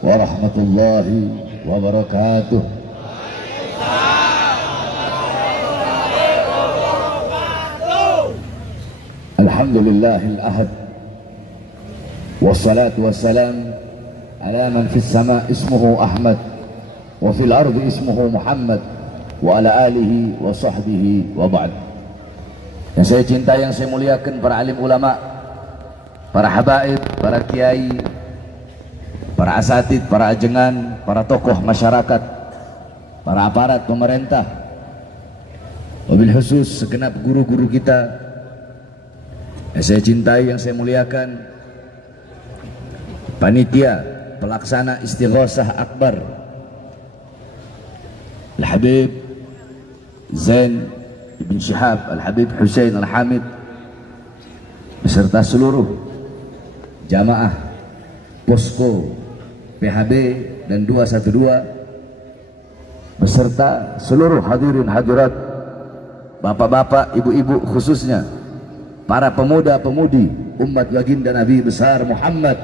warahmatullahi wabarakatuh. Alhamdulillahil ahad, wassalatu wassalam ala man fis sama ismuhu Ahmad wa fil ardi ismuhu Muhammad wa ala alihi wa sahbihi wa ba'd. Yang saya cintai, yang saya muliakan, para alim ulama, para habaib, para kiai, para asatid, para ajengan, para tokoh masyarakat, para aparat pemerintah, wabil khusus segenap guru-guru kita yang saya cintai, yang saya muliakan, panitia pelaksana Istighosah Akbar Al-Habib Zain Ibn Syihab Al-Habib Hussein Al-Hamid, beserta seluruh jamaah posko PHB dan 212, beserta seluruh hadirin hadirat, bapak-bapak, ibu-ibu, khususnya para pemuda-pemudi umat baginda Nabi besar Muhammad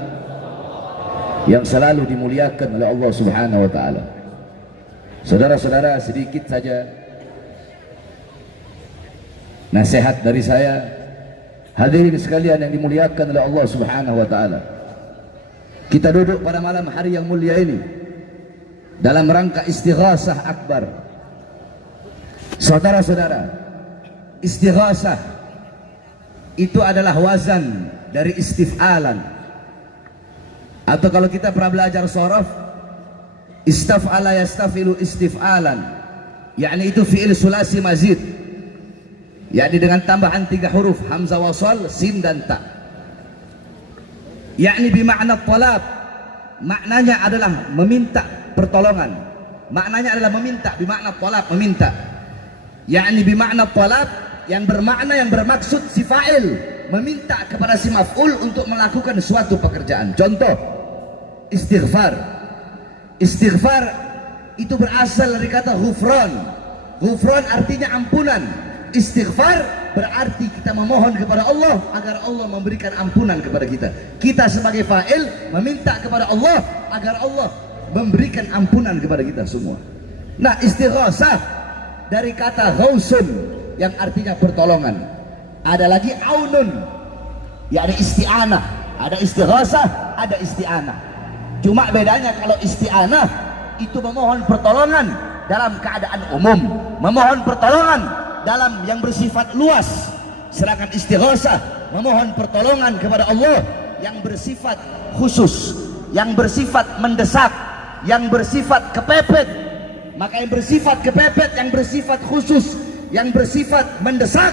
yang selalu dimuliakan oleh Allah Subhanahu wa taala. Saudara-saudara, sedikit saja nasihat dari saya, hadirin sekalian yang dimuliakan oleh Allah Subhanahu wa taala. Kita duduk pada malam hari yang mulia ini dalam rangka Istighosah Akbar. Saudara-saudara, istighosah itu adalah wazan dari istif'alan, atau kalau kita pernah belajar shorof, istaf'ala yastafilu istif'alan, yakni itu fi'il sulasi mazid, yakni dengan tambahan 3 huruf hamzah wasal, sin dan ta, yakni bimakna talab, maknanya adalah meminta pertolongan, maknanya adalah meminta, bimakna talab, meminta, yakni bimakna talab, yang bermakna, yang bermaksud si fa'il meminta kepada si maf'ul untuk melakukan suatu pekerjaan. Contoh, istighfar. Istighfar itu berasal dari kata ghufran. Ghufran artinya ampunan. Istighfar berarti kita memohon kepada Allah agar Allah memberikan ampunan kepada kita. Kita sebagai fa'il meminta kepada Allah agar Allah memberikan ampunan kepada kita semua. Nah, istighosah dari kata ghausun yang artinya pertolongan. Ada lagi aunun, yakni isti'anah. Ada istighosah, ada isti'anah. Cuma bedanya, kalau isti'anah itu memohon pertolongan dalam keadaan umum, memohon pertolongan dalam yang bersifat luas. Sedangkan istighosah memohon pertolongan kepada Allah yang bersifat khusus, yang bersifat mendesak, yang bersifat kepepet. Maka yang bersifat kepepet, yang bersifat khusus, yang bersifat mendesak,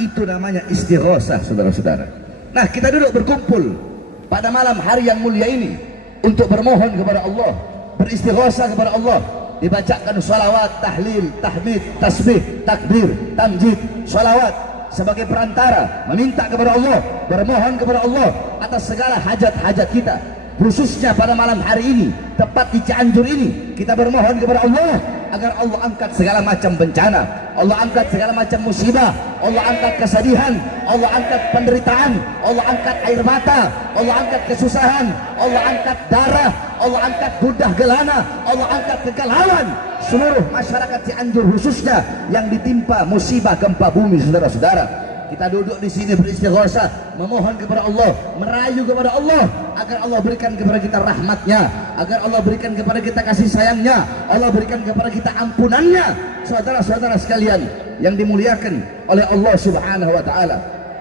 itu namanya istighosah, saudara-saudara. Nah, kita duduk berkumpul pada malam hari yang mulia ini untuk bermohon kepada Allah, beristighosah kepada Allah, dibacakan sholawat, tahlil, tahmid, tasbih, takbir, tamjid, sholawat sebagai perantara meminta kepada Allah, bermohon kepada Allah atas segala hajat-hajat kita. Khususnya pada malam hari ini, tepat di Cianjur ini, kita bermohon kepada Allah agar Allah angkat segala macam bencana, Allah angkat segala macam musibah, Allah angkat kesedihan, Allah angkat penderitaan, Allah angkat air mata, Allah angkat kesusahan, Allah angkat darah, Allah angkat gundah gelana, Allah angkat kegalauan seluruh masyarakat Cianjur, khususnya yang ditimpa musibah gempa bumi, saudara-saudara. Kita duduk di sini beristighosah, memohon kepada Allah, merayu kepada Allah agar Allah berikan kepada kita rahmatnya, agar Allah berikan kepada kita kasih sayangnya, Allah berikan kepada kita ampunannya. Saudara-saudara sekalian yang dimuliakan oleh Allah Subhanahu wa taala,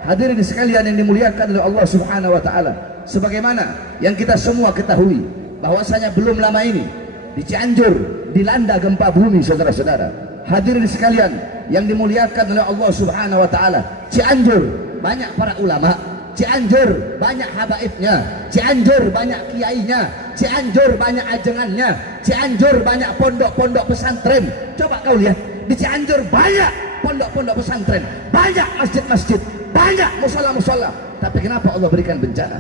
hadirin sekalian yang dimuliakan oleh Allah Subhanahu wa taala, sebagaimana yang kita semua ketahui bahwasanya belum lama ini di Cianjur dilanda gempa bumi, saudara-saudara. Hadirin sekalian yang dimuliakan oleh Allah Subhanahu wa taala, Cianjur banyak para ulama, Cianjur banyak habaibnya, Cianjur banyak kiainya, Cianjur banyak ajengannya, Cianjur banyak pondok-pondok pesantren. Coba kau lihat, di Cianjur banyak pondok-pondok pesantren, banyak masjid-masjid, banyak musala-musala. Tapi kenapa Allah berikan bencana?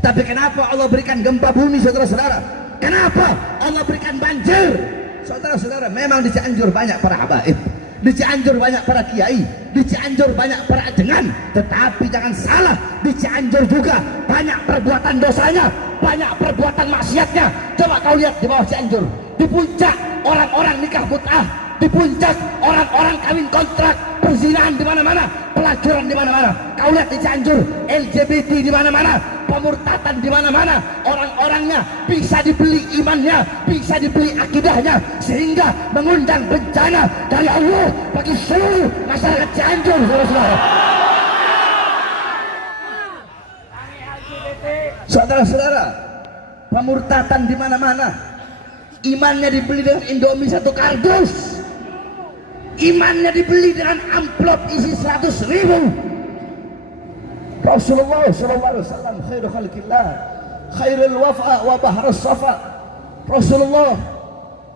Tapi kenapa Allah berikan gempa bumi, saudara-saudara? Kenapa Allah berikan banjir? Saudara-saudara, memang di Cianjur banyak para habaib, di Cianjur banyak para kiai, di Cianjur banyak para ajengan, tetapi jangan salah, di Cianjur juga banyak perbuatan dosanya, banyak perbuatan maksiatnya. Coba kau lihat di bawah Cianjur, di puncak orang-orang nikah mut'ah, di puncak orang-orang kawin kontrak, perzinahan di mana-mana, pelacuran di mana-mana. Kau lihat di Cianjur, LGBT di mana-mana, pemurtatan di mana-mana. Orang-orangnya bisa dibeli imannya, bisa dibeli akidahnya, sehingga mengundang bencana dari Allah bagi seluruh masyarakat Cianjur, saudara-saudara. Saudara-saudara, pemurtatan di mana-mana. Imannya dibeli dengan Indomie 1 kardus, imannya dibeli dengan amplop isi 100.000. Rasulullah sallallahu alaihi wasallam khairu khalqillah, khairul wafa wa bahrus safa. Rasulullah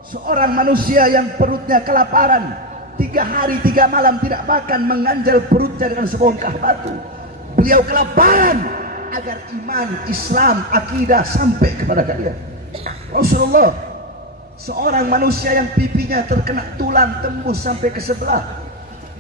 seorang manusia yang perutnya kelaparan, 3 hari 3 malam tidak makan, menganjal perutnya dengan sebongkah batu. Beliau kelaparan agar iman, Islam, akidah sampai kepada kalian. Rasulullah seorang manusia yang pipinya terkena tulang tembus sampai ke sebelah,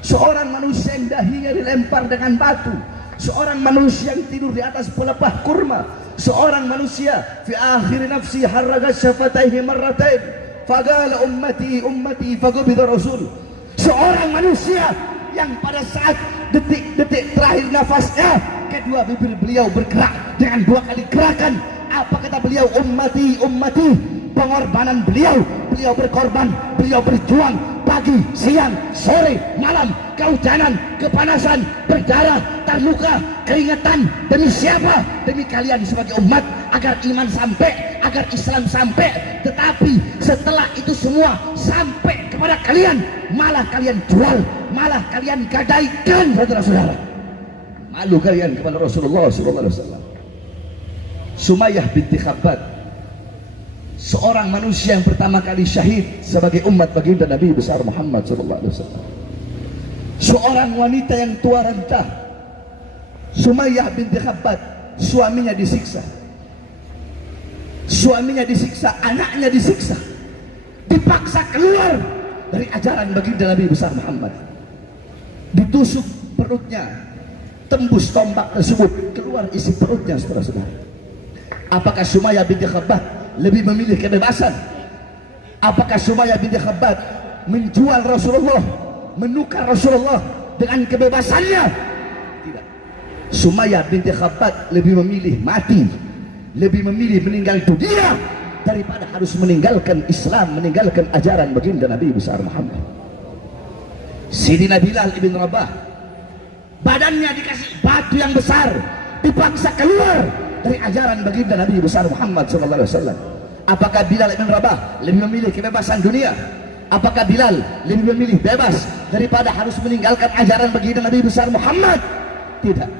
seorang manusia yang dahinya dilempar dengan batu, seorang manusia yang tidur di atas pelepah kurma, seorang manusia fi akhir nafsi harraga syafataihi marratain faqala ummati ummati faqubida rasul, seorang manusia yang pada saat detik-detik terakhir nafasnya kedua bibir beliau bergerak dengan 2 kali gerakan. Apa kata beliau? Ummati ummati. Pengorbanan beliau, beliau berkorban, beliau berjuang pagi, siang, sore, malam, kehujanan, kepanasan, berdarah, terluka, keringetan. Demi siapa? Demi kalian sebagai umat, agar iman sampai, agar Islam sampai. Tetapi setelah itu semua sampai kepada kalian, malah kalian jual, malah kalian gadaikan, saudara-saudara. Malu kalian kepada Rasulullah SAW. Sumayyah binti Khabbab, seorang manusia yang pertama kali syahid sebagai umat baginda Nabi besar Muhammad SAW. Seorang wanita yang tua renta, Sumayyah binti Khabbab, suaminya disiksa, anaknya disiksa, dipaksa keluar dari ajaran baginda Nabi besar Muhammad, ditusuk perutnya, tembus tombak tersebut, keluar isi perutnya, saudara-saudara. Apakah Sumayyah binti Khabbab lebih memilih kebebasan? Apakah Sumayyah binti Khabbab menjual Rasulullah, menukar Rasulullah dengan kebebasannya? Tidak. Sumayyah binti Khabbab lebih memilih mati, lebih memilih meninggal dunia daripada harus meninggalkan Islam, meninggalkan ajaran baginda Nabi besar Muhammad. Sayyidina Bilal ibn Rabah, badannya dikasih batu yang besar, dipaksa keluar dari ajaran baginda Nabi besar Muhammad SAW. Apakah Bilal ibn Rabah lebih memilih kebebasan dunia? Apakah Bilal lebih memilih bebas daripada harus meninggalkan ajaran baginda Nabi besar Muhammad? Tidak.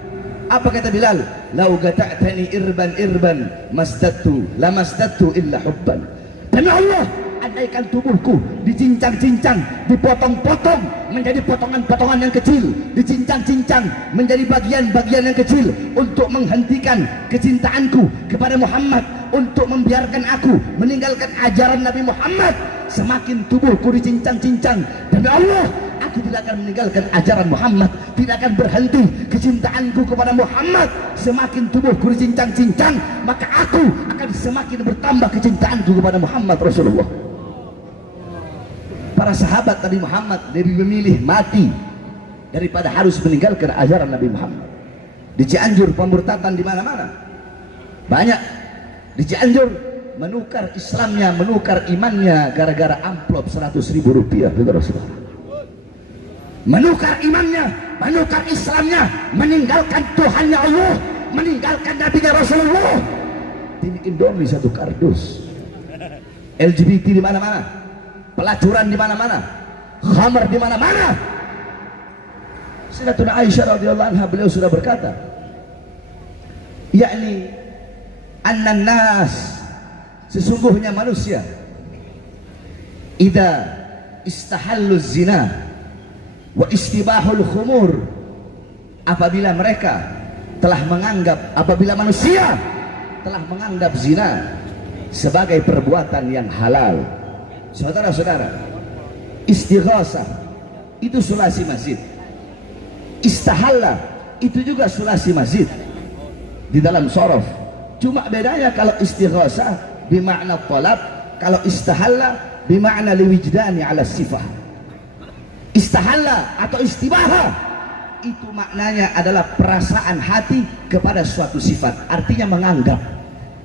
Apa kata Bilal? Lau gata'tani irban masdadtu lamasdadtu illa hubban. Demi Allah, andaikan tubuhku dicincang-cincang, dipotong-potong menjadi potongan-potongan yang kecil, dicincang-cincang menjadi bagian-bagian yang kecil untuk menghentikan kecintaanku kepada Muhammad, untuk membiarkan aku meninggalkan ajaran Nabi Muhammad. Semakin tubuhku dicincang-cincang, demi Allah, aku tidak akan meninggalkan ajaran Muhammad, tidak akan berhenti kecintaanku kepada Muhammad. Semakin tubuhku dicincang-cincang, maka aku akan semakin bertambah kecintaanku kepada Muhammad Rasulullah. Para sahabat Nabi Muhammad lebih memilih mati daripada harus meninggalkan ajaran Nabi Muhammad. Di Cianjur pemurtatan di mana-mana. Banyak di Cianjur menukar Islamnya, menukar imannya gara-gara amplop 100.000 rupiah, saudara-saudara. Menukar imannya, menukar Islamnya, meninggalkan Tuhannya Allah, meninggalkan Nabinya Rasulullah. Ini Indomie 1 kardus. LGBT di mana-mana, pelacuran di mana-mana, khamar di mana-mana. Sayyidatuna Aisyah radhiyallahu anha, beliau sudah berkata, yakni annan nas, sesungguhnya manusia, idza istahallu zina wa istibahul khumur, apabila mereka telah menganggap, apabila manusia telah menganggap zina sebagai perbuatan yang halal. Saudara-saudara, istighasah itu sulasi mazid. Istahalla itu juga sulasi mazid di dalam sorof. Cuma bedanya kalau istighosah bimakna talab, kalau istahalla bimakna liwijdani ala sifah. Istahalla atau istibaha itu maknanya adalah perasaan hati kepada suatu sifat, artinya menganggap.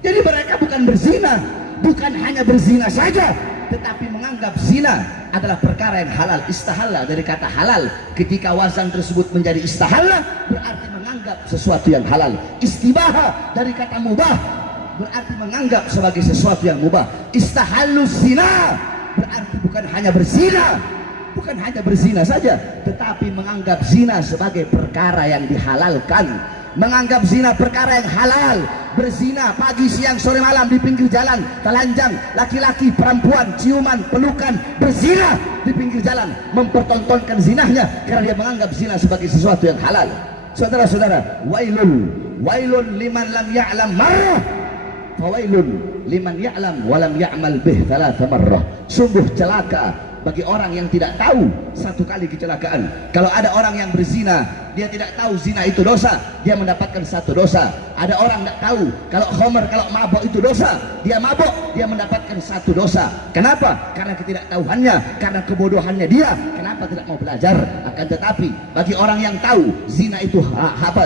Jadi mereka bukan berzina, bukan hanya berzina saja, tetapi menganggap zina adalah perkara yang halal. Istahalla dari kata halal, ketika wazan tersebut menjadi istahalla berarti menganggap sesuatu yang halal. Istibaha dari kata mubah berarti menganggap sebagai sesuatu yang mubah. Istahallu zina berarti bukan hanya berzina, bukan hanya berzina saja, tetapi menganggap zina sebagai perkara yang dihalalkan, menganggap zina perkara yang halal. Berzina pagi, siang, sore, malam di pinggir jalan, telanjang, laki-laki, perempuan, ciuman, pelukan, berzina di pinggir jalan, mempertontonkan zinahnya karena dia menganggap zina sebagai sesuatu yang halal. Saudara-saudara, wailun liman lam ya'lam marrah, fawailun liman ya'lam walam ya'mal bih thalatha marrah. Sungguh celaka bagi orang yang tidak tahu satu kali kecelakaan. Kalau ada orang yang berzina, dia tidak tahu zina itu dosa, dia mendapatkan satu dosa. Ada orang tidak tahu kalau khamr, kalau mabuk itu dosa, dia mabuk, dia mendapatkan satu dosa. Kenapa? Karena ketidaktahuannya, karena kebodohannya dia. Kenapa tidak mau belajar? Akan tetapi bagi orang yang tahu zina itu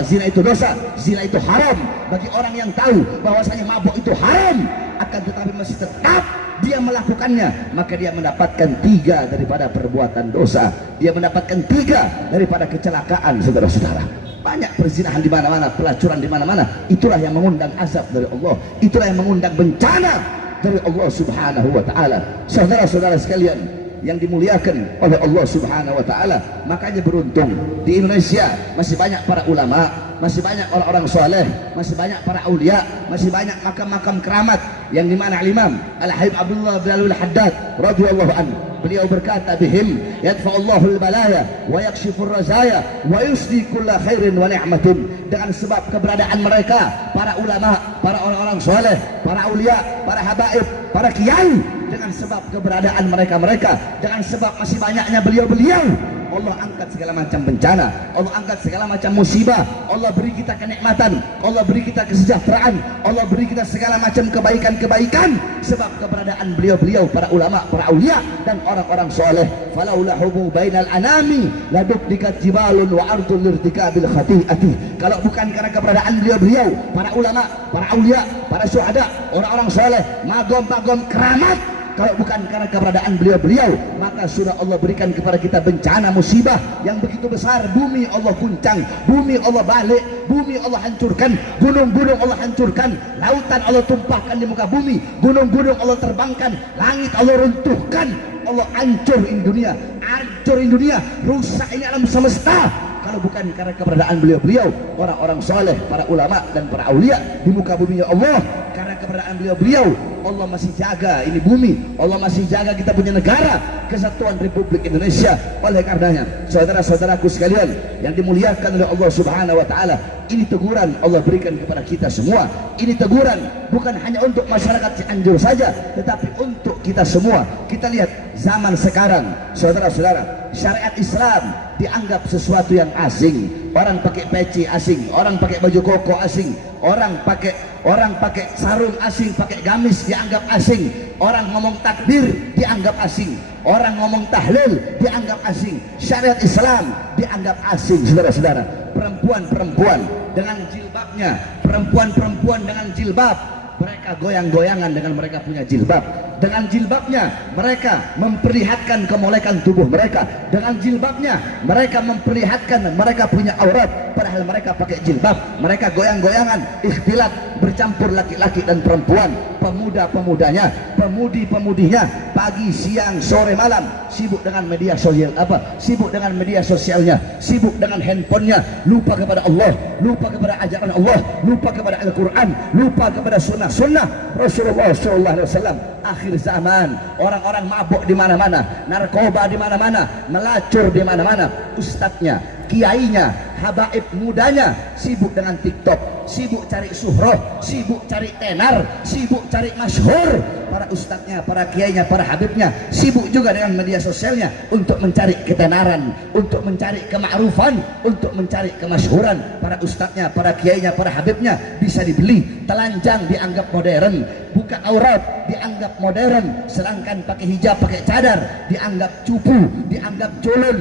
zina itu dosa, zina itu haram, bagi orang yang tahu bahwasanya mabuk itu haram, akan tetapi masih tetap dia melakukannya, maka dia mendapatkan 3 daripada perbuatan dosa, dia mendapatkan 3 daripada kecelakaan. Saudara-saudara, banyak perzinahan di mana-mana, pelacuran di mana-mana. Itulah yang mengundang azab dari Allah, itulah yang mengundang bencana dari Allah Subhanahu wa taala. Saudara-saudara sekalian yang dimuliakan oleh Allah Subhanahu wa taala, makanya beruntung di Indonesia masih banyak para ulama, masih banyak orang-orang soleh, masih banyak para aulia, masih banyak makam-makam keramat, yang dimana Imam Al-Habib Abdullah bin Al-Haddad radhiyallahu anhu, beliau berkata, bihim yadfa'ullahu al-balaya wa yakshifur razaya wa yusdi kulla khairin wa ni'matin. Dengan sebab keberadaan mereka, para ulama, para orang-orang soleh, para aulia, para habaib, para kiai, dengan sebab keberadaan mereka-mereka, dengan sebab masih banyaknya beliau-beliau, Allah angkat segala macam bencana, Allah angkat segala macam musibah, Allah beri kita kenikmatan, Allah beri kita kesejahteraan, Allah beri kita segala macam kebaikan-kebaikan sebab keberadaan beliau-beliau, para ulama, para aulia dan orang-orang soleh. Falaula hubu bainal anami ladukdikat jibalun wa ardul lirtikabil khati'ati. Kalau bukan karena keberadaan beliau-beliau, para ulama, para aulia, para syuhada, orang-orang soleh, magom-magom keramat, kalau bukan karena keberadaan beliau-beliau, maka sudah Allah berikan kepada kita bencana musibah yang begitu besar. Bumi Allah guncang, bumi Allah balik, bumi Allah hancurkan, gunung-gunung Allah hancurkan, lautan Allah tumpahkan di muka bumi, gunung-gunung Allah terbangkan, langit Allah runtuhkan. Allah hancurin dunia, hancurin dunia, rusak ini alam semesta. Kalau bukan karena keberadaan beliau-beliau, orang-orang soleh, para ulama dan para aulia di muka bumi Allah, karena keberadaan beliau-beliau, Allah masih jaga ini bumi, Allah masih jaga kita punya negara, kesatuan Republik Indonesia. Oleh karenanya, saudara-saudaraku sekalian yang dimuliakan oleh Allah Subhanahu wa taala, ini teguran Allah berikan kepada kita semua. Ini teguran bukan hanya untuk masyarakat Cianjur saja, tetapi untuk kita semua. Kita lihat zaman sekarang, saudara-saudara, syariat Islam dianggap sesuatu yang asing. Orang pakai peci asing, orang pakai baju koko asing, orang pakai sarung asing, pakai gamis dianggap asing. Orang ngomong takbir dianggap asing, orang ngomong tahlil dianggap asing. Syariat Islam dianggap asing, saudara-saudara. Perempuan-perempuan dengan jilbabnya, perempuan-perempuan dengan jilbab, mereka goyang-goyangan dengan mereka punya jilbab. Dengan jilbabnya mereka memperlihatkan kemolekan tubuh mereka. Dengan jilbabnya mereka memperlihatkan mereka punya aurat, padahal mereka pakai jilbab. Mereka goyang-goyangan, ikhtilat, bercampur laki-laki dan perempuan. Pemuda-pemudanya, pemudi-pemudinya, pagi, siang, sore, malam sibuk dengan media sosial, sibuk dengan media sosialnya, sibuk dengan handphonenya, lupa kepada Allah, lupa kepada ajaran Allah, lupa kepada Al-Quran, lupa kepada sunnah Rasulullah SAW. Akhir zaman, orang-orang mabuk di mana-mana, narkoba di mana-mana, melacur di mana-mana. Ustadznya, kiainya, habaib mudanya sibuk dengan TikTok, sibuk cari suhroh, sibuk cari tenar, sibuk cari masyhur. para ustadznya, para kiainya, para habibnya sibuk juga dengan media sosialnya untuk mencari ketenaran, untuk mencari kema'rufan, untuk mencari kemasyhuran. Para ustadznya, para kiainya, para habibnya bisa dibeli, telanjang dianggap modern, buka aurat dianggap modern, sedangkan pakai hijab, pakai cadar dianggap cupu, dianggap culun.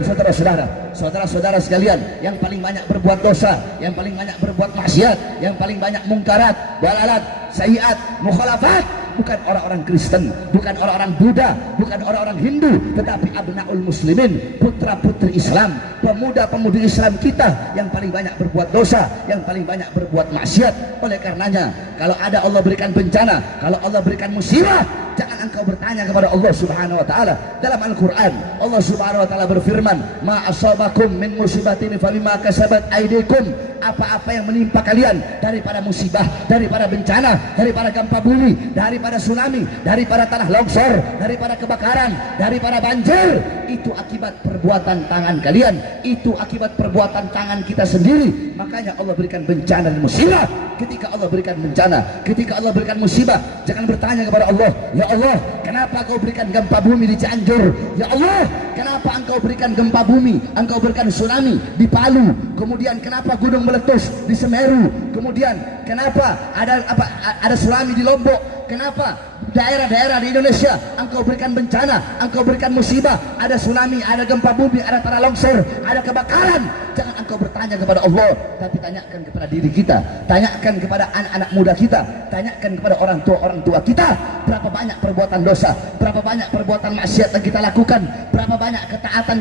Saudara-saudara sekalian, yang paling banyak berbuat dosa, yang paling banyak berbuat maksiat, yang paling banyak mungkarat, dalalat, sayiat, mukhalafat, bukan orang-orang Kristen, bukan orang-orang Buddha, bukan orang-orang Hindu, tetapi abnaul muslimin, putra-putri Islam, pemuda-pemudi Islam kita yang paling banyak berbuat dosa, yang paling banyak berbuat maksiat. Oleh karenanya, kalau ada Allah berikan bencana, kalau Allah berikan musibah, jangan engkau bertanya kepada Allah Subhanahu wa taala. Dalam Al-Qur'an, Allah Subhanahu wa taala berfirman, "Ma asabakum min musibatin fa bima kasabat aydikum." Apa-apa yang menimpa kalian daripada musibah, daripada bencana, daripada gempa bumi, daripada tsunami, daripada tanah longsor, daripada kebakaran, daripada banjir, itu akibat perbuatan tangan kalian, itu akibat perbuatan tangan kita sendiri. Makanya Allah berikan bencana dan musibah. Ketika Allah berikan bencana, ketika Allah berikan musibah, jangan bertanya kepada Allah, "Ya Allah, kenapa Engkau berikan gempa bumi di Cianjur? Ya Allah, kenapa Engkau berikan gempa bumi, Engkau berikan tsunami di Palu? Kemudian kenapa gunung meletus di Semeru? Kemudian kenapa ada tsunami di Lombok? Kenapa daerah-daerah di Indonesia Engkau berikan bencana, Engkau berikan musibah, ada tsunami, ada gempa bumi, ada tanah longsor, ada kebakaran?" Jangan engkau bertanya kepada Allah, tapi tanyakan kepada diri kita, tanyakan kepada anak-anak muda kita, tanyakan kepada orang tua kita, berapa banyak perbuatan dosa, berapa banyak perbuatan maksiat yang kita lakukan, berapa banyak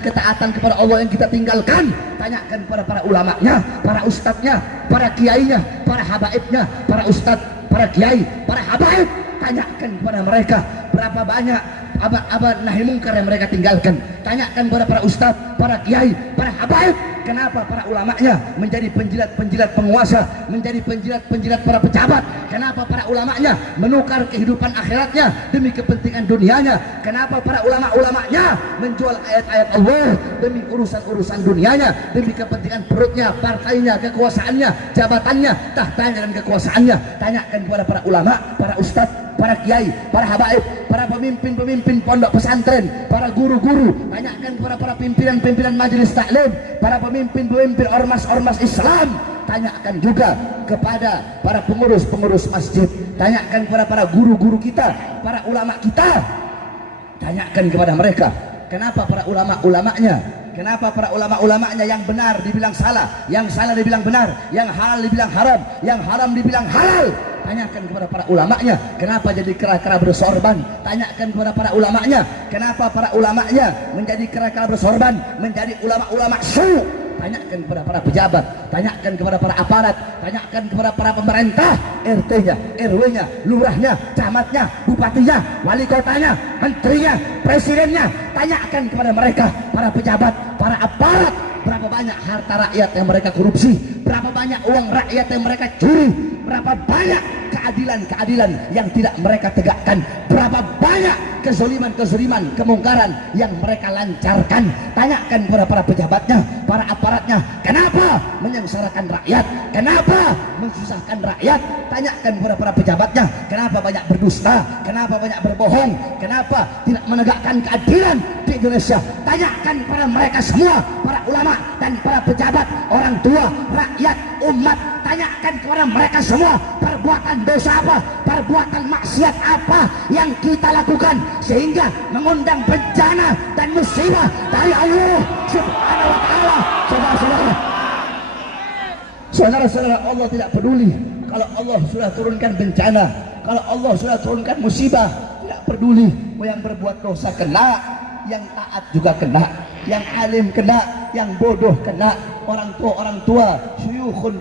ketaatan kepada Allah yang kita tinggalkan. Tanyakan kepada para ulamanya, para ustadznya, para kiainya, para habaibnya, para ustadz, para kiai, para habaib. Tanyakan kepada mereka berapa banyak nahi mungkar yang mereka tinggalkan. Tanyakan kepada para ustadz, para kiai, para habaib, kenapa para ulamanya menjadi penjilat-penjilat penguasa, menjadi penjilat-penjilat para pejabat? Kenapa para ulamanya menukar kehidupan akhiratnya demi kepentingan dunianya? Kenapa para ulama-ulamanya menjual ayat-ayat Allah demi urusan-urusan dunianya, demi kepentingan perutnya, partainya, kekuasaannya, jabatannya, tahtanya dan kekuasaannya? Tanyakan kepada para ulama, para ustadz, para kiai, para habaib, para pemimpin-pemimpin pondok pesantren, para guru-guru. Tanyakan kepada para pimpinan-pimpinan majelis taklim, para pemimpin-pemimpin ormas-ormas Islam. Tanyakan juga kepada para pengurus-pengurus masjid. Tanyakan kepada para guru-guru kita, para ulama kita. Tanyakan kepada mereka, kenapa para ulama-ulamanya, kenapa para ulama-ulamanya yang benar dibilang salah, yang salah dibilang benar, yang halal dibilang haram, yang haram dibilang halal? Tanyakan kepada para ulamanya, kenapa jadi kera-kera bersorban? Tanyakan kepada para ulamanya, kenapa para ulamanya menjadi kera-kera bersorban, menjadi ulama-ulama su? Tanyakan kepada para pejabat, tanyakan kepada para aparat, tanyakan kepada para pemerintah, RT-nya, RW-nya, lurahnya, camatnya, bupatinya, wali kotanya, menterinya, presidennya. Tanyakan kepada mereka, para pejabat, para aparat, berapa banyak harta rakyat yang mereka korupsi, berapa banyak uang rakyat yang mereka curi, berapa banyak keadilan-keadilan yang tidak mereka tegakkan, berapa banyak kezoliman-kezoliman, kemungkaran yang mereka lancarkan. Tanyakan kepada para pejabatnya, para aparatnya, kenapa menyengsarakan rakyat, kenapa mensusahkan rakyat? Tanyakan kepada para pejabatnya, kenapa banyak berdusta, kenapa banyak berbohong, kenapa tidak menegakkan keadilan di Indonesia? Tanyakan kepada mereka semua, para ulama dan para pejabat, orang tua, rakyat, umat. Tanyakan kepada mereka semua, perbuatan dosa apa, perbuatan maksiat apa yang kita lakukan sehingga mengundang bencana dan musibah dari Allah Subhanahu wa taala. Saudara-saudara, Allah tidak peduli kalau Allah sudah turunkan bencana, kalau Allah sudah turunkan musibah, tidak peduli. Yang berbuat dosa kena, yang taat juga kena, yang alim kena, yang bodoh kena. Orang tua, syuyukhun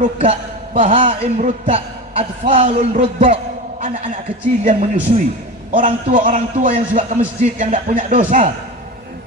rukka, bahaim rutta, atfalun rudda, anak-anak kecil yang menyusui. Orang tua yang suka ke masjid yang tidak punya dosa.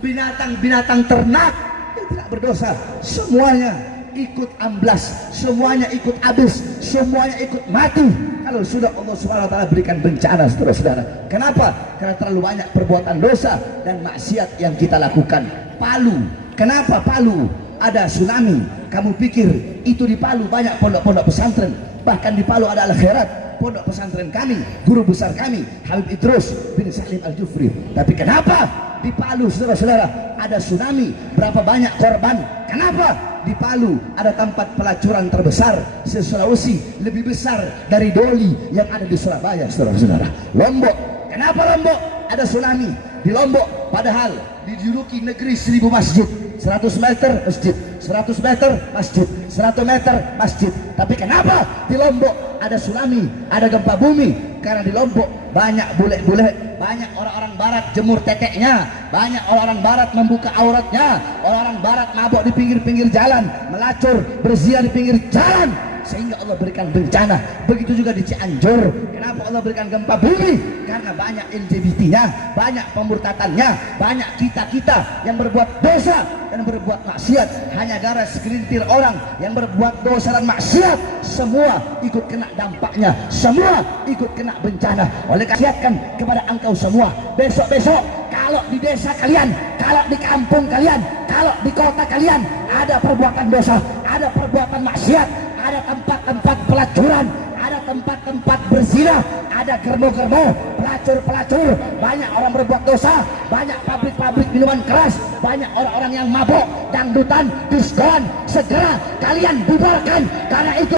Binatang-binatang ternak yang tidak berdosa, semuanya ikut amblas, semuanya ikut habis, semuanya ikut mati kalau sudah Allah Subhanahu wa taala berikan bencana, saudara-saudara. Kenapa? Karena terlalu banyak perbuatan dosa dan maksiat yang kita lakukan. Palu, kenapa Palu ada tsunami? Kamu pikir itu di Palu banyak pondok-pondok pesantren, bahkan di Palu ada Al-Khairat, pondok pesantren kami, guru besar kami Habib Idrus bin Salim Al-Jufri. Tapi kenapa di Palu, saudara-saudara, ada tsunami? Berapa banyak korban? Kenapa di Palu ada tempat pelacuran terbesar se-Sulawesi, lebih besar dari Doli yang ada di Surabaya, saudara-saudara? Lombok, kenapa Lombok ada tsunami? Di Lombok padahal dijuluki negeri 1000 masjid, 100 meter masjid, 100 meter masjid, 100 meter masjid. Tapi kenapa di Lombok ada tsunami, ada gempa bumi? Karena di Lombok banyak bule-bule, banyak orang-orang barat jemur teteknya, banyak orang-orang barat membuka auratnya, orang-orang barat mabok di pinggir-pinggir jalan, melacur, berzina di pinggir jalan, sehingga Allah berikan bencana. Begitu juga di Cianjur. Kenapa Allah berikan gempa bumi? Karena banyak LGBT-nya, banyak pemurtatannya, banyak kita-kita yang berbuat dosa dan berbuat maksiat. Hanya gara segelintir orang yang berbuat dosa dan maksiat, semua ikut kena dampaknya, semua ikut kena bencana. Oleh karena itu kepada engkau semua, besok-besok kalau di desa kalian, kalau di kampung kalian, kalau di kota kalian ada perbuatan dosa, ada perbuatan maksiat, ada tempat-tempat pelacuran, ada tempat-tempat berzina, ada germo-germo, pelacur-pelacur, banyak orang berbuat dosa, banyak pabrik-pabrik minuman keras, banyak orang-orang yang mabok, dangdutan, diskoan, segera kalian bubarkan. Karena itu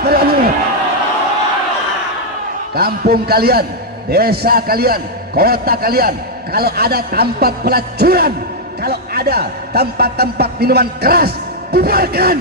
kampung kalian, desa kalian, kota kalian, kalau ada tempat pelacuran, kalau ada tempat-tempat minuman keras, bubarkan.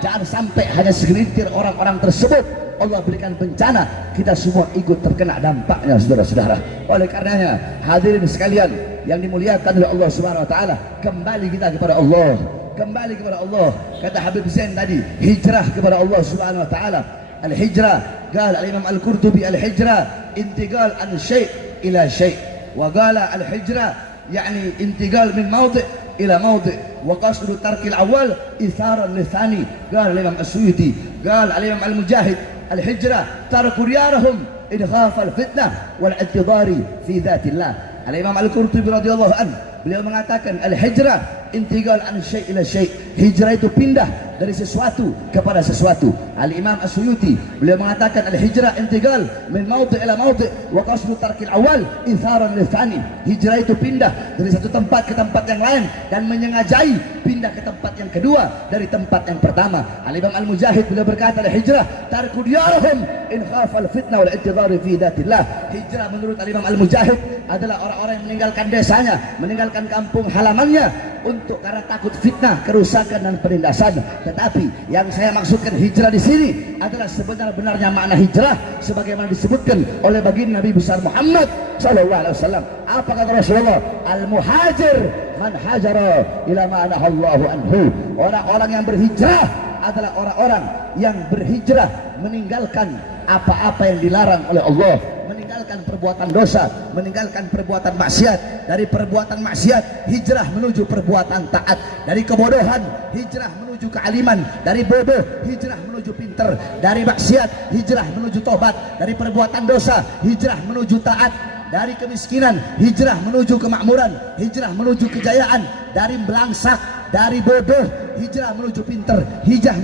Jangan sampai hanya segelintir orang-orang tersebut Allah berikan bencana, kita semua ikut terkena dampaknya, saudara-saudara. Oleh karenanya, hadirin sekalian yang dimuliakan oleh Allah Subhanahu wa taala, kembali kita kepada Allah, kembali kepada Allah. Kata Habib Zain tadi, hijrah kepada Allah Subhanahu wa taala. Al-hijrah, qala al-Imam Al-Qurtubi, al-hijrah intiqal an syai' ila syai', wa qala al-hijrah yani intiqal min mawdi' ila mawdi', wa qasdu tarkil awal itharan lithani. Qala al-Imam As-Suyuti, qala al-Imam Al-Mujahid, al-hijrah tarku riyarahum idkhaf al-fitnah wal i'tidari fi dhatillah. Al-Imam Al-Qurtubi radhiyallahu anhu, beliau mengatakan al-hijrah intiqal an syai' ila syai', hijrah itu pindah dari sesuatu kepada sesuatu. Al-Imam As-Suyuti beliau mengatakan al-hijrah intiqal min mawdi' ila mawdi' wa qasdu tarkil awal itharan lithani, hijrah itu pindah dari satu tempat ke tempat yang lain dan menyengajai pindah ke tempat yang kedua dari tempat yang pertama. Al-Imam Al-Mujahid beliau berkata al-hijrah tarku diyarahum in khafal fitnah wal i'tidari fi dhatillah. Hijrah menurut Al-Imam Al-Mujahid adalah orang-orang yang meninggalkan desanya, meninggalkan kampung halamannya untuk karena takut fitnah, kerusakan dan penindasan. Tetapi yang saya maksudkan hijrah di sini adalah sebenar-benarnya makna hijrah sebagaimana disebutkan oleh baginda Nabi besar Muhammad sallallahu alaihi wasallam. Apa kata Rasulullah? Al-muhajir man hajara ila ma nahallahu anhu. Orang-orang yang berhijrah adalah orang-orang yang berhijrah meninggalkan apa-apa yang dilarang oleh Allah, meninggalkan perbuatan dosa, meninggalkan perbuatan maksiat. Dari perbuatan maksiat hijrah menuju perbuatan taat, dari kebodohan hijrah menuju kealiman, dari bodoh hijrah menuju pinter, dari maksiat hijrah menuju tobat, dari perbuatan dosa hijrah menuju taat, dari kemiskinan hijrah menuju kemakmuran, hijrah menuju kejayaan, dari belangsak, dari bodoh hijrah menuju pinter, hijrah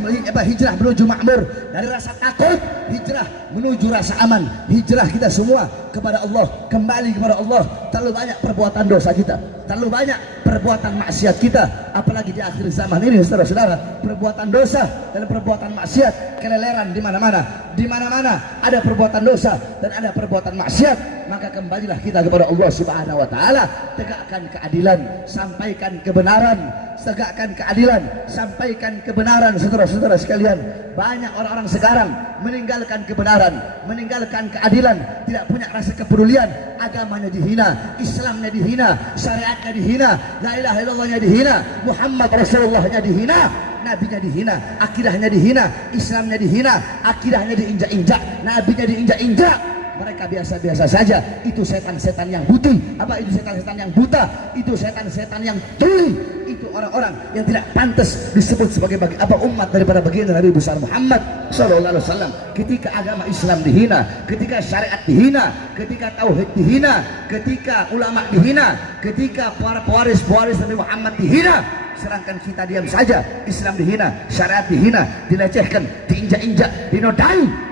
menuju makmur, dari rasa takut hijrah menuju rasa aman. Hijrah kita semua kepada Allah, kembali kepada Allah. Terlalu banyak perbuatan dosa kita, terlalu banyak perbuatan maksiat kita, apalagi di akhir zaman ini, saudara-saudara. Perbuatan dosa dan perbuatan maksiat keleleran di mana-mana. Di mana-mana ada perbuatan dosa dan ada perbuatan maksiat. Maka kembalilah kita kepada Allah Subhanahu wa taala, tegakkan keadilan, sampaikan kebenaran, tegakkan keadilan, sampaikan kebenaran, saudara-saudara sekalian. Banyak orang-orang sekarang meninggalkan kebenaran, meninggalkan keadilan, tidak punya rasa kepedulian. Agamanya dihina, Islamnya dihina, syariatnya dihina, la ilaha illallahnya dihina, Muhammad Rasulullahnya dihina, nabinya dihina, akidahnya dihina, Islamnya dihina, akidahnya diinjak-injak, nabinya diinjak-injak. Mereka biasa-biasa saja. Itu setan-setan yang putih. Apa itu setan-setan yang buta? Itu setan-setan yang tuli. Itu orang-orang yang tidak pantas disebut sebagai umat daripada baginda Nabi besar Muhammad sallallahu alaihi wasallam. Ketika agama Islam dihina, ketika syariat dihina, ketika tauhid dihina, ketika ulama dihina, ketika para pewaris Nabi Muhammad dihina, sedangkan kita diam saja. Islam dihina, syariat dihina, dilecehkan, diinjak-injak, dinodai.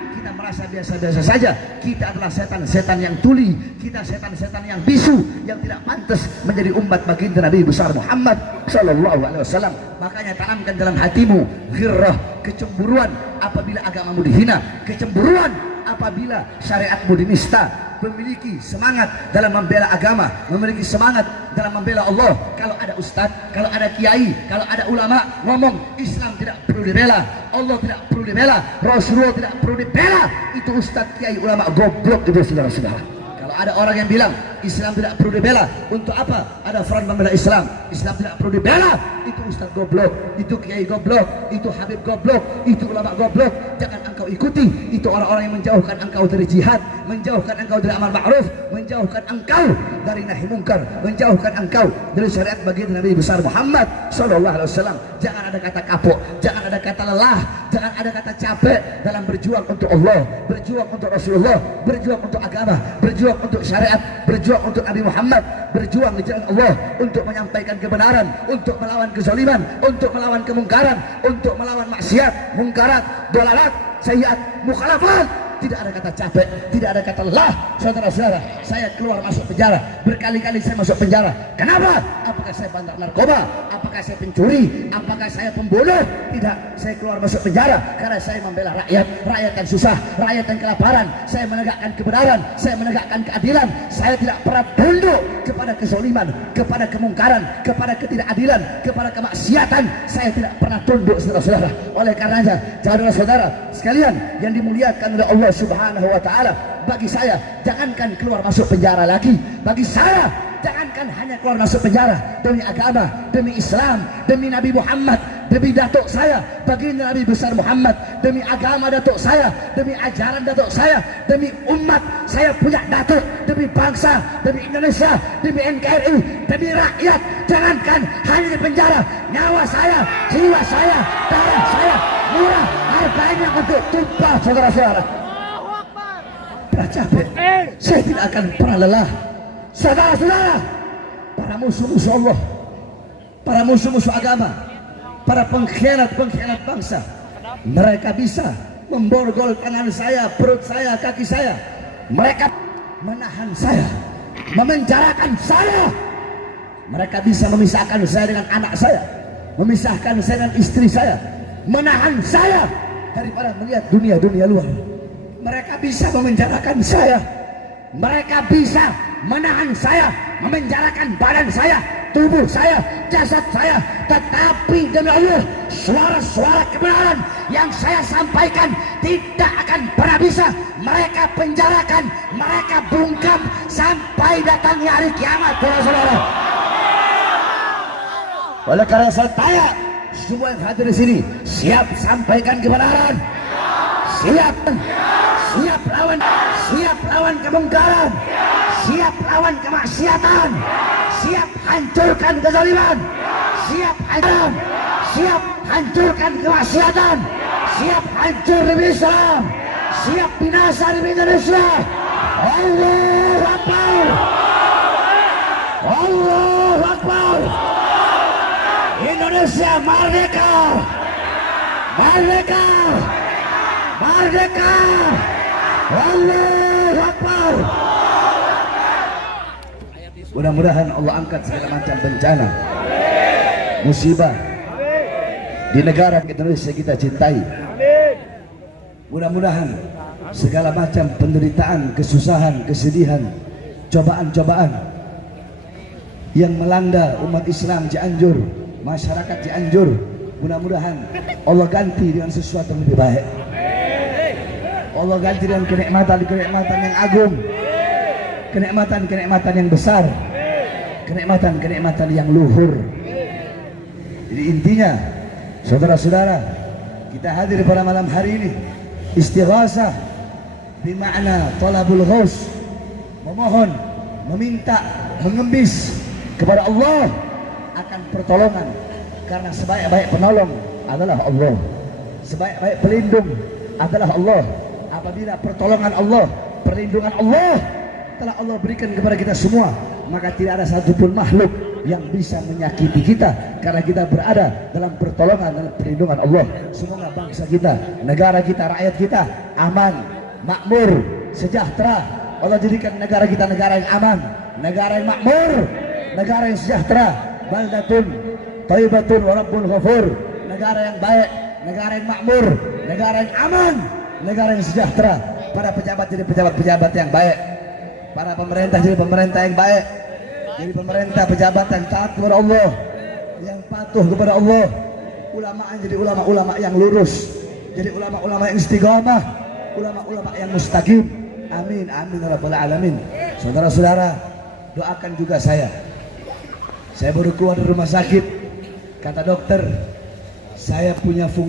merasa biasa-biasa saja, kita adalah setan-setan yang tuli, kita setan-setan yang bisu, yang tidak pantas menjadi umat baginda Nabi besar Muhammad sallallahu alaihi wasallam. Makanya tanamkan dalam hatimu ghirrah, kecemburuan apabila agamamu dihina, kecemburuan apabila syariatmu dinista, memiliki semangat dalam membela agama, memiliki semangat dalam membela Allah. Kalau ada ustadz, kalau ada kiai, kalau ada ulama ngomong Islam tidak perlu dibela, Allah tidak perlu dibela, Rasulullah tidak perlu dibela, itu ustadz, kiai, ulama goblok itu saudara-saudara. Kalau ada orang yang bilang Islam tidak perlu dibela, untuk apa ada front membela Islam? Islam tidak perlu dibela, itu ustaz goblok, itu kiai goblok, itu habib goblok, itu ulama goblok. Jangan engkau ikuti, itu orang-orang yang menjauhkan engkau dari jihad, menjauhkan engkau dari amal ma'ruf, menjauhkan engkau dari nahi mungkar, menjauhkan engkau dari syariat baginda Nabi besar Muhammad sallallahu alaihi wasallam. Jangan ada kata kapok, jangan ada kata lelah, jangan ada kata capek dalam berjuang untuk Allah, berjuang untuk Rasulullah, berjuang untuk agama, berjuang untuk syariat, berjuang untuk Nabi Muhammad, berjuang di jalan Allah untuk menyampaikan kebenaran, untuk melawan kezaliman, untuk melawan kemungkaran, untuk melawan maksiat, mungkarat, dolalat, sayyiat, mukhalafat. Tidak ada kata capek, tidak ada kata lelah. Saudara-saudara, saya keluar masuk penjara, berkali-kali saya masuk penjara. Kenapa? Apakah saya bandar narkoba? Apakah saya pencuri? Apakah saya pembunuh? Tidak, saya keluar masuk penjara karena saya membela rakyat, rakyat yang susah, rakyat yang kelaparan. Saya menegakkan kebenaran, saya menegakkan keadilan. Saya tidak pernah tunduk kepada kezaliman, kepada kemungkaran, kepada ketidakadilan, kepada kemaksiatan. Saya tidak pernah tunduk, saudara-saudara. Oleh karenanya, saudara-saudara sekalian yang dimuliakan oleh Allah Subhanahu wa taala, bagi saya jangankan keluar masuk penjara lagi, bagi saya jangankan hanya keluar masuk penjara demi agama, demi Islam, demi Nabi Muhammad, demi datuk saya baginda Nabi besar Muhammad, demi agama datuk saya, demi ajaran datuk saya, demi umat saya punya datuk, demi bangsa, demi Indonesia, demi NKRI, demi rakyat. Jangankan hanya di penjara, nyawa saya, jiwa saya, darah saya murah harganya untuk tumpah, saudara-saudara. Pernah capek, saya tidak akan pernah lelah. Saudara-saudara, para musuh-musuh Allah, para musuh-musuh agama, para pengkhianat-pengkhianat bangsa, mereka bisa memborgol tangan saya, perut saya, kaki saya. Mereka menahan saya, memenjarakan saya. Mereka bisa memisahkan saya dengan anak saya, memisahkan saya dengan istri saya, menahan saya daripada melihat dunia-dunia luar. Mereka bisa memenjarakan saya, mereka bisa menahan saya, memenjarakan badan saya, tubuh saya, jasad saya. Tetapi demi Allah, suara-suara kebenaran yang saya sampaikan tidak akan pernah bisa mereka penjarakan, mereka bungkam sampai datangnya hari kiamat, saudara-saudara. Oleh karena saya tanya semua yang hadir di sini, siap sampaikan kebenaran, siap lawan kemungkaran, siap lawan kemaksiatan, siap hancurkan kezaliman, siap hancurkan kemaksiatan, siap hancur demi Islam, siap binasa demi Indonesia. Allahu Akbar, Allahu Akbar. Indonesia merdeka, merdeka, merdeka. Allahu Akbar. Mudah-mudahan Allah angkat segala macam bencana, musibah di negara Indonesia kita cintai. Mudah-mudahan segala macam penderitaan, kesusahan, kesedihan, cobaan-cobaan yang melanda umat Islam Cianjur, masyarakat Cianjur, mudah-mudahan Allah ganti dengan sesuatu yang lebih baik. Allah ganti dengan kenikmatan-kenikmatan yang agung, kenikmatan-kenikmatan yang besar, kenikmatan-kenikmatan yang luhur. Jadi intinya, saudara-saudara, kita hadir pada malam hari ini istighasah bermakna talabul ghaus, memohon, meminta, mengembis kepada Allah akan pertolongan, karena sebaik-baik penolong adalah Allah, sebaik-baik pelindung adalah Allah. Apabila pertolongan Allah, perlindungan Allah telah Allah berikan kepada kita semua, maka tidak ada satupun makhluk yang bisa menyakiti kita, karena kita berada dalam pertolongan dan perlindungan Allah. Semoga bangsa kita, negara kita, rakyat kita aman, makmur, sejahtera. Allah jadikan negara kita negara yang aman, negara yang makmur, negara yang sejahtera. Baldatun thayyibatun wa rabbun ghafur. Negara yang baik, negara yang makmur, negara yang aman, negara yang sejahtera. Para pejabat jadi pejabat-pejabat yang baik, para pemerintah jadi pemerintah yang baik, jadi pemerintah pejabat yang taat kepada Allah, yang patuh kepada Allah. Ulama jadi ulama-ulama yang lurus, jadi ulama-ulama yang istiqamah, ulama-ulama yang mustaqim. Amin amin ya rabbal alamin. Saudara-saudara, doakan juga saya. Saya baru keluar dari rumah sakit, kata dokter, saya punya fungsi